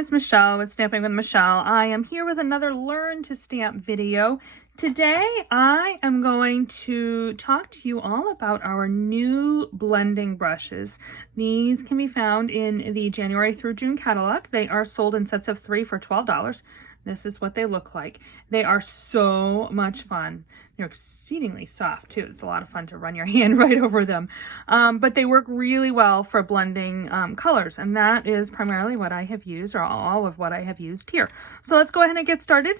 is Michelle with Stamping with Michelle. I am here with another Learn to Stamp video. Today I am going to talk to you all about our new blending brushes. These can be found in the January through June catalog. They are sold in sets of 3 for $12. This is what they look like. They are so much fun. They're exceedingly soft too. It's a lot of fun to run your hand right over them. But they work really well for blending colors, and that is primarily what I have used, or all of what I have used here. So let's go ahead and get started.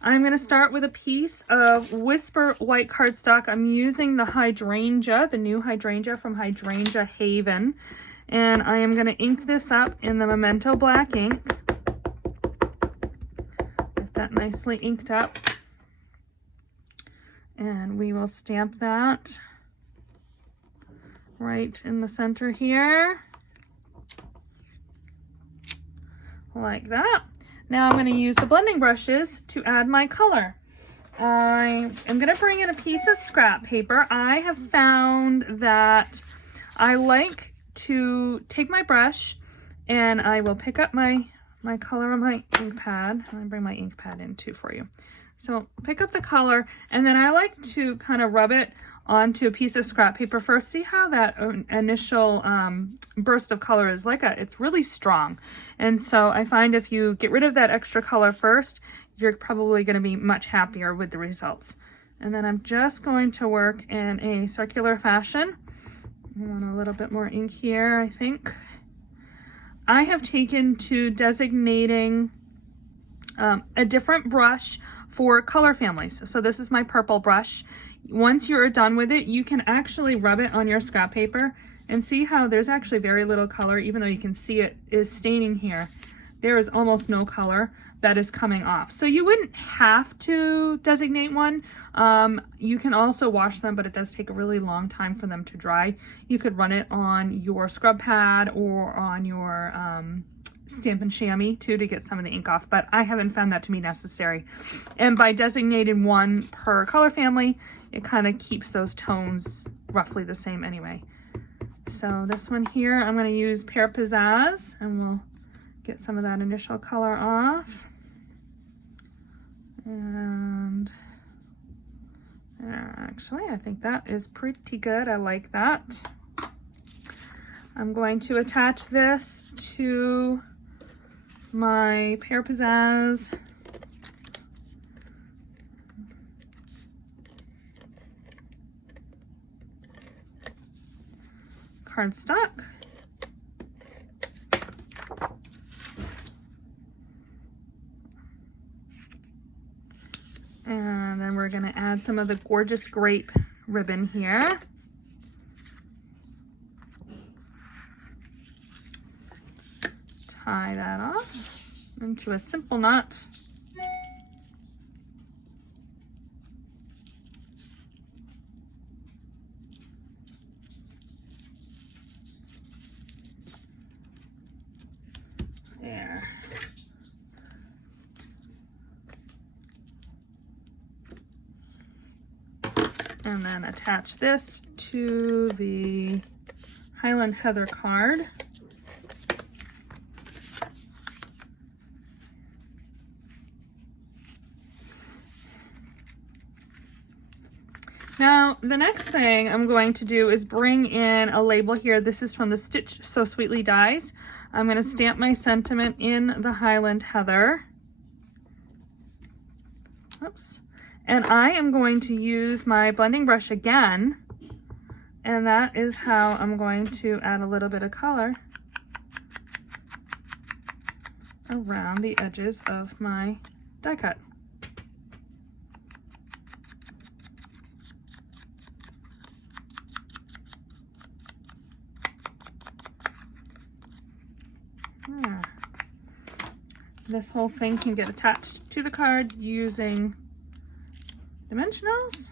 I'm going to start with a piece of Whisper white cardstock. I'm using the Hydrangea, the new Hydrangea from Hydrangea Haven. And I am going to ink this up in the Memento black ink. Get that nicely inked up. And we will stamp that right in the center here. Like that. Now I'm going to use the blending brushes to add my color. I am going to bring in a piece of scrap paper. I have found that I like to take my brush and I will pick up my color on my ink pad. Let me bring my ink pad in too for you. So pick up the color, and then I like to kind of rub it onto a piece of scrap paper first. See how that initial burst of color is it's really strong. And so I find if you get rid of that extra color first, you're probably going to be much happier with the results. And then I'm just going to work in a circular fashion. I want a little bit more ink here, I think. I have taken to designating a different brush for color families. So this is my purple brush. Once you're done with it, you can actually rub it on your scrap paper and see how there's actually very little color, even though you can see it is staining here. There is almost no color that is coming off. So you wouldn't have to designate one. You can also wash them, but it does take a really long time for them to dry. You could run it on your scrub pad or on your Stampin' Chamois too to get some of the ink off, but I haven't found that to be necessary. And by designating one per color family, it kind of keeps those tones roughly the same anyway. So this one here, I'm going to use Pear Pizzazz, and we'll get some of that initial color off. And there, actually, I think that is pretty good. I like that. I'm going to attach this to my Pear Pizzazz cardstock. And then we're going to add some of the gorgeous grape ribbon here. Tie that off into a simple knot. There. And then attach this to the Highland Heather card. Now, the next thing I'm going to do is bring in a label here. This is from the Stitch So Sweetly dies. I'm going to stamp my sentiment in the Highland Heather. Oops. And I am going to use my blending brush again. And that is how I'm going to add a little bit of color around the edges of my die cut. This whole thing can get attached to the card using dimensionals.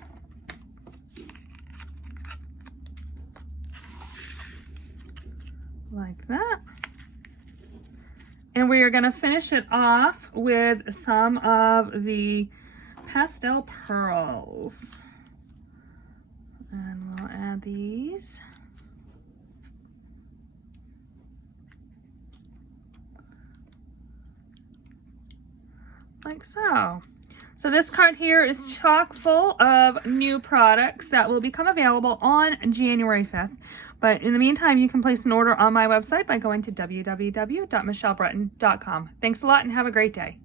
Like that. And we are going to finish it off with some of the pastel pearls. And we'll add these. like so. So this card here is chock full of new products that will become available on January 5th. But in the meantime, you can place an order on my website by going to www.michellebreton.com. Thanks a lot and have a great day.